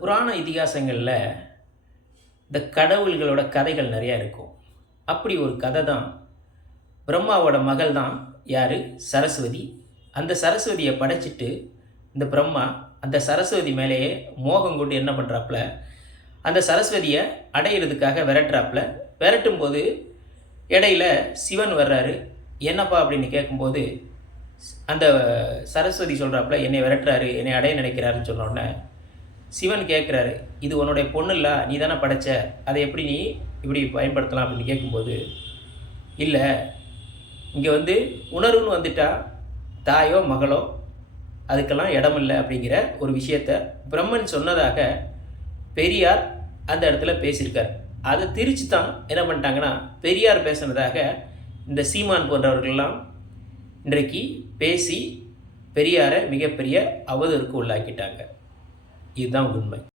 புராண இதிகாசங்களில் இந்த கடவுள்களோட கதைகள் நிறையா இருக்கும். அப்படி ஒரு கதை தான் பிரம்மாவோட மகள் தான் யார்? சரஸ்வதி. அந்த சரஸ்வதியை படைச்சிட்டு இந்த பிரம்மா அந்த சரஸ்வதி மேலேயே மோகம் கொண்டு என்ன பண்ணுறாப்புல அந்த சரஸ்வதியை அடையிறதுக்காக விரட்டுறாப்புல. விரட்டும் போது இடையில சிவன் வர்றாரு. என்னப்பா அப்படின்னு கேட்கும்போது அந்த சரஸ்வதி சொல்கிறாப்புல என்னை விரட்டுறாரு என்னை அடைய நினைக்கிறாருன்னு சொன்னோடனே சிவன் கேட்குறாரு இது உன்னுடைய பொண்ணு இல்லை நீ தானே படைச்ச? அதை எப்படி நீ இப்படி பயன்படுத்தலாம்? அப்படின்னு கேட்கும்போது இல்லை இங்கே வந்து உணர்வுன்னு வந்துட்டா தாயோ மகளோ அதுக்கெல்லாம் இடம் இல்லை அப்படிங்கிற ஒரு விஷயத்த பிரம்மன் சொன்னதாக பெரியார் அந்த இடத்துல பேசியிருக்கார். அதை திரிச்சு தான் என்ன பண்ணிட்டாங்கன்னா பெரியார் பேசுனதாக இந்த சீமான் போன்றவர்கள்லாம் இன்றைக்கு பேசி பெரியாரை மிகப்பெரிய அவதூறுக்கு உள்ளாக்கிட்டாங்க. இதுதான் உண்மை.